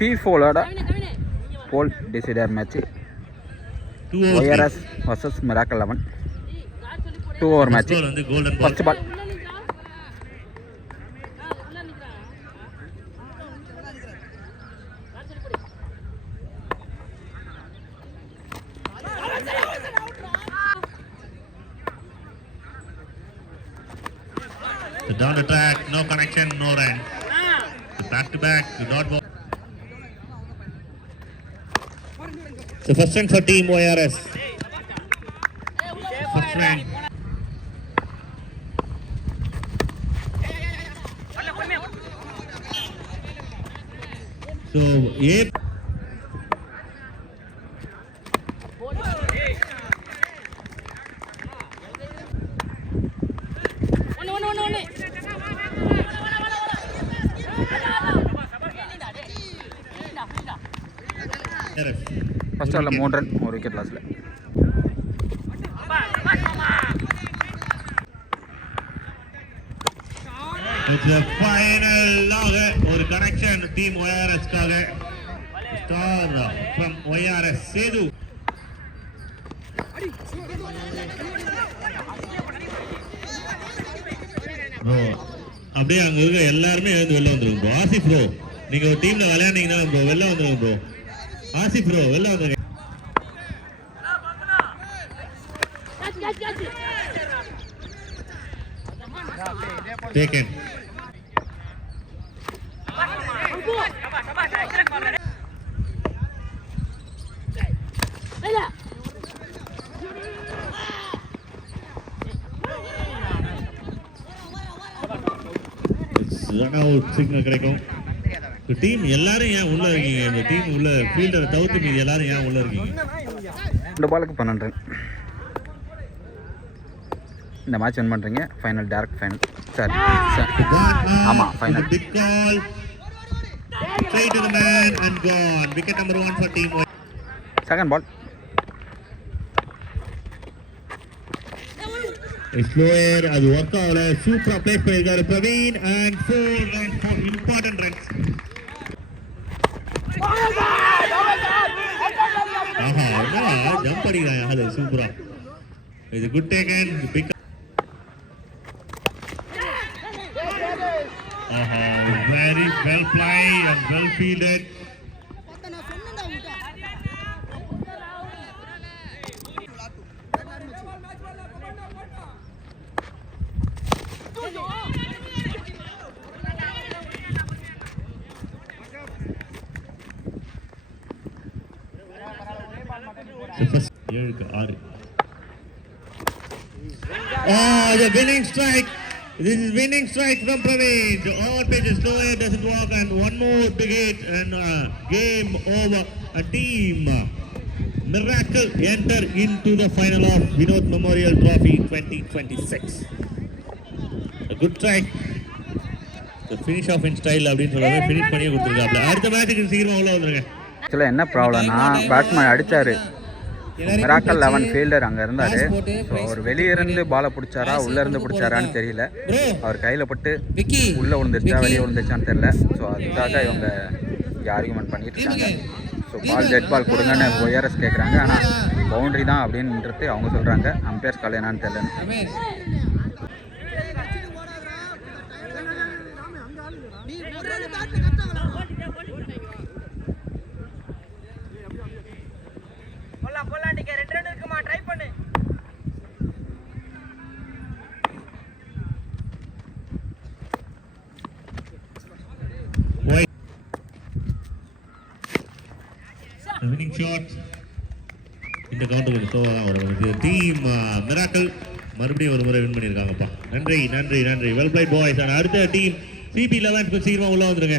FIFOலோட ball decider match ORS vs Miracle 11 2 over match. First ball down the track, no connection, no run. Back to back, dot ball. So first run for team ORS. First run. So A. First பால்ல 3 run ஒரு wicket லாஸ்ல. It's a final ஒரு connection team ORS காக. Star from ORS Sethu. அப்படியே அங்க இருக்க எல்லாருமே எழுந்து வெளில வந்துருங்க ப்ரோ. ஆசிஃப் ப்ரோ நீங்க ஒரு டீம்ல விளையாண்டீங்கன்னா ப்ரோ வெளில வந்துருங்க ப்ரோ. ஆசிஃப் ப்ரோ வெளில வந்துருங்க. Taken. ரன் அவுட் சிக்னல் கிடைக்கும். டீம் எல்லாரும் ஏன் உள்ள இருக்கீங்க? இந்த டீம் உள்ள ஃபீல்டரை தவிர்த்து மீதி எல்லாரும் ஏன் உள்ள இருக்கீங்க? 2 பாலுக்கு 12 ரன். இந்த மேட்ச் வின் பண்றீங்க. Final direct final. சரி ஆமா final. Big call. Straight to the man and gone. Wicket number 1 for team. Second ball. Slower அது ஒர்க் ஆகல. சூப்பரா ப்ளே பண்ணிருக்காரு பிரவீன் and 4 runs for important runs. ஆஹா என்ன ஜம்ப் அடிக்கிறாங்க. அது சூப்பரா. இது good taken. Big Aha very well played and well fielded. The winning strike. This is winning strike from Praveen. All pitches slower, doesn't walk, and one more big hit and game over. A team Miracle enter into the final of Vinod Memorial Trophy 2026. A good strike. The finish off in style அப்படினு சொல்றாங்க. ஃபினிஷ் பண்ணி கொடுத்திருக்காங்க. அடுத்த மேட்சுக்கு சீக்கிரமா உள்ள வந்துருங்க. ஆக்சுவலா என்ன ப்ராப்ளம்னா பேட்ஸ்மேன் அடிச்சாரு. மிராக்கல் 11 ஃபீல்டர் அங்கே இருந்தார். ஸோ அவர் வெளியே இருந்து பாலை பிடிச்சாரா உள்ளே இருந்து பிடிச்சாரான்னு தெரியல. அவர் கையில் பட்டு உள்ளே விழுந்துருச்சா வெளியே விழுந்துருச்சான்னு தெரியல. ஸோ அதுக்காக இவங்க இங்கே ஆர்குமெண்ட் பண்ணிட்டு இருக்காங்க. ஸோ பால் டெட் பால் கொடுங்கன்னு ORS கேட்குறாங்க. ஆனால் பவுண்டரி தான் அப்படின்றது அவங்க சொல்கிறாங்க. அம்பையர்ஸ் கால் என்னான்னு தெரியலன்னு. winning shot இந்த கவுண்டர் சோவா வரும். டீம் மிராக்கிள் மறுபடியும் ஒரு முறை வின் பண்ணியிருக்காங்கப்பா. நன்றி நன்றி நன்றி. Well plate boys. அடுத்த டீம் CP11 சீக்கிரமா உள்ள வந்துருங்க.